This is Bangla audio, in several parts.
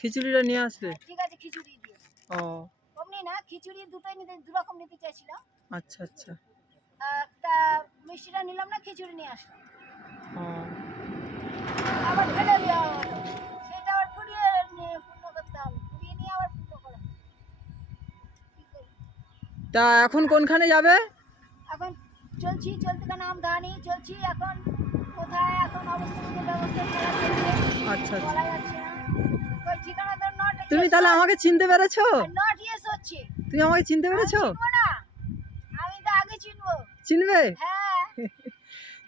খিচুড়িটা নিয়ে আসলে। ঠিক আছে, খিচুড়ি দিয়ে। ও অমনি না, খিচুড়ি দুটোই নিতে, দুরকম নিতে চাইছিলাম। আচ্ছা আচ্ছা। তা মিষ্টিটা নিলাম না, খিচুড়ি নিয়ে আসলাম। ও আবার ফেলে দেওয়া হলো। সেটা আবার কুড়িয়ে নিয়ে পূর্ণ করতে হবে। কুড়িয়ে নিয়ে আবার পূর্ণ করা হবে। কি করি? তা এখন কোনখানে যাবে? এখন চলছি, চলতে কারণ আমদানি চলছি। এখন কোথায় এখন অবস্থানের ব্যবস্থা করা চলছে। আচ্ছা আচ্ছা। বলা যাচ্ছে না। ওই ঠিকানা তো নট। তুমি তাহলে আমাকে চিনতে পেরেছো? নট ইয়েস হচ্ছে। তুমি আমাকে চিনতে পেরেছো? চিনবো না, আমি তো আগে চিনবো। চিনবে? হ্যাঁ,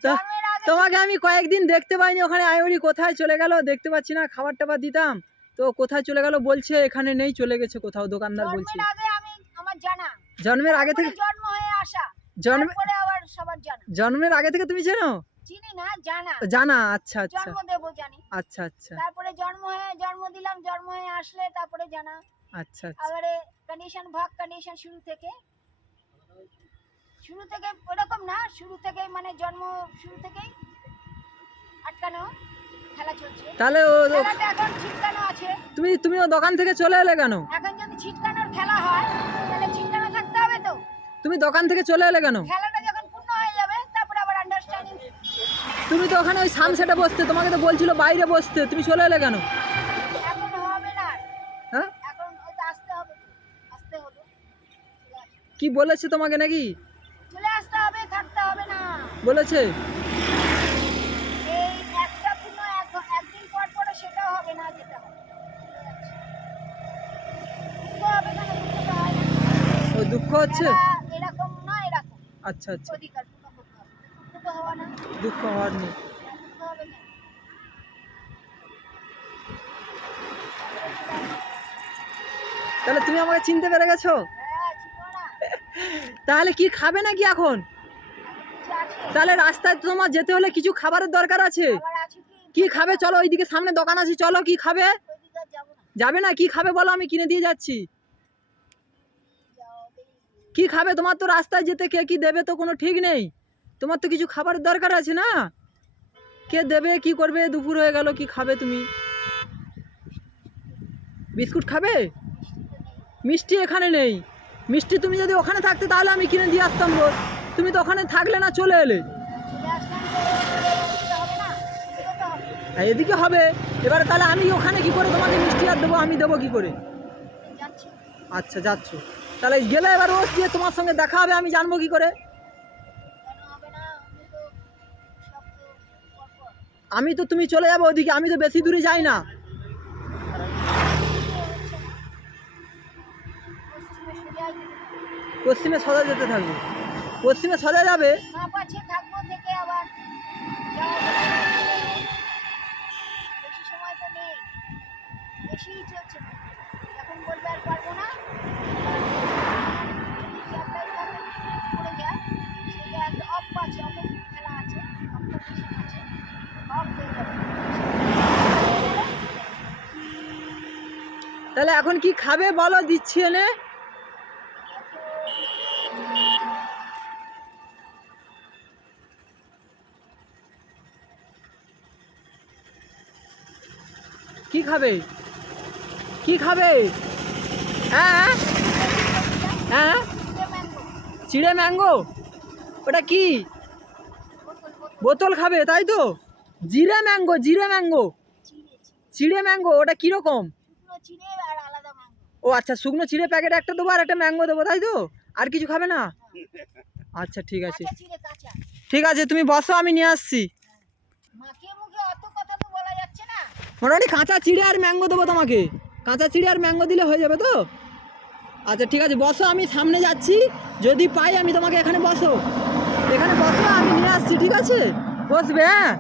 তা জন্মের আগে তোমাকে আমি কয়েকদিন দেখতে পাইনি ওখানে। আইওরি কোথায় চলে গেল দেখতে পাচ্ছি না, খাবার টাবার দিতাম তো কোথায় চলে গেল বলছে এখানে নেই, চলে গেছে কোথাও, দোকানদার বলছে। জন্মের আগে আমি আমার জানা। জন্মের আগে থেকে? জন্ম হয়ে আসা। জন্ম তারপরে আবার সবার জানা। জন্মের আগে থেকে তুমি চেনো? চিনি না, জানা। জানা, আচ্ছা আচ্ছা। জন্ম দেব জানি। আচ্ছা আচ্ছা। তারপরে জন্ম হয়ে জন্ম দিলাম, জন্ম হয়ে আসলে তারপরে জানা। আচ্ছা আচ্ছা। আবারে কন্ডিশন ভাগ কন্ডিশন শুরু থেকে ওরকম না, শুরু থেকে মানে জন্ম শুরু থেকেই আটকানো খেলা চলছে। তাহলে খেলাটা এখন ছিটকানো আছে। তুমি ও দোকান থেকে চলে এলে কেন? এখন যদি ছিটকানোর খেলা হয় তাহলে ছিটকানো থাকতে হবে তো। তুমি দোকান থেকে চলে এলে কেন? খেলাটা যখন পূর্ণ হয়ে যাবে তারপরে আবার আন্ডারস্ট্যান্ডিং। তুমি তো ওখানে ওই সানসেটে বসতে, তোমাকে তো বলছিল বাইরে বসতে, তুমি চলে এলে কেন? এখন হবে না। হ্যাঁ, এখন ওইটা আসতে হবে, আসতে হলো। কি বলেছে তোমাকে নাকি? চলে আসতে হবে, থাকতে হবে না বলেছে? এই একটা পূর্ণ একদিন পর পরে সেটাও হবে না, যেটা হবে দুঃখ হবে কেন? দুঃখটা হয় না। ও দুঃখ হচ্ছে? এরকম না, এরকম আচ্ছা আচ্ছা। অধিকার পূর্ণ করতে হবে। দুঃখ তো হওয়া না। দুঃখ হওয়ার নেই। দুঃখ হবে কেন? তাহলে তুমি আমাকে চিনতে পেরে গেছো? হ্যাঁ, চিনো না? তাহলে কি খাবে নাকি এখন? কিছু আছে? তাহলে রাস্তায় তোমার যেতে হলে কিছু খাবারের দরকার আছে। আবার আছে কি খাবে? চলো ওইদিকে সামনে দোকান আছে, চলো কি খাবে? ওইদিকে আর যাবো না। যাবে না? কি খাবে বলো, আমি কিনে দিয়ে যাচ্ছি। যাবে। কি খাবে? তোমার তো রাস্তায় যেতে কে কি দেবে তো কোনো ঠিক নেই। তোমার তো কিছু খাবারের দরকার আছে না? কে দেবে কি করবে? দুপুর হয়ে গেল, কি খাবে তুমি? বিস্কুট খাবে? মিষ্টি এখানে নেই। মিষ্টি তুমি যদি ওখানে থাকতে তাহলে আমি কিনে দিয়ে আসতাম রোজ। তুমি তো ওখানে থাকলে না, চলে এলে। চলে আসলাম তো এদিকে হবে না, এদিকে তো হবে। আর এদিকে হবে। এবারে তাহলে আমি ওখানে কি করে তোমাকে মিষ্টি আর দেবো? আমি দেবো কি করে? যাচ্ছি। আচ্ছা যাচ্ছ, তাহলে গেলে এবার রোজ দিয়ে তোমার সঙ্গে দেখা হবে, আমি জানবো কি করে? কেন হবে না? আমি তো সব তো পরপর। আমি তো, তুমি চলে যাবে ওদিকে, আমি তো বেশি দূরে যাই না। পশ্চিমে সোজা যেতে হবে। পশ্চিমে সোজা যেতে থাকবে। পশ্চিমে সোজা যাবে। না পাচ্ছে থাকবো থেকে আবার যাওয়া যাবে। বেশি সময় তো নেই, বেশিই চলছে না। এখন বলবে আর পারবো না, একটাই থাকে পড়ে যায়। সেটা একটা অফ আছে, অফ খেলা আছে, কম্পিটিশন আছে, অফ হয়ে যাবে। তাহলে এখন কি খাবে বলো, দিচ্ছি এনে। কি খাবে? কি খাবে? হ্যাঁ হ্যাঁ, চিড়ে ম্যাঙ্গো। ওটা কি? বোতল খাবে তাই তো? জিরে ম্যাঙ্গো, জিরে ম্যাঙ্গো, চিড়ে ম্যাঙ্গো। ওটা কিরকম? শুকনো চিড়ে আর আলাদা ম্যাঙ্গো। ও আচ্ছা, শুকনো চিড়ে প্যাকেট একটা দেবো আর একটা ম্যাঙ্গো দেবো তাই তো? আর কিছু খাবে না? আচ্ছা ঠিক আছে, কাঁচা চিড়ে, কাঁচা। ঠিক আছে তুমি বসো, আমি নিয়ে আসছি। মাকে মুখে অত কথা তো বলা যাচ্ছে না। মোটামুটি কাঁচা চিড়ে আর ম্যাঙ্গো দেবো তোমাকে। কাঁচা চিড়ে আর ম্যাঙ্গো দিলে হয়ে যাবে তো? আচ্ছা ঠিক আছে, বসো, আমি সামনে যাচ্ছি, যদি পাই আমি তোমাকে এখানে বসো, এখানে বসো, আমি নিয়ে আসছি, ঠিক আছে? বসবে, হ্যাঁ।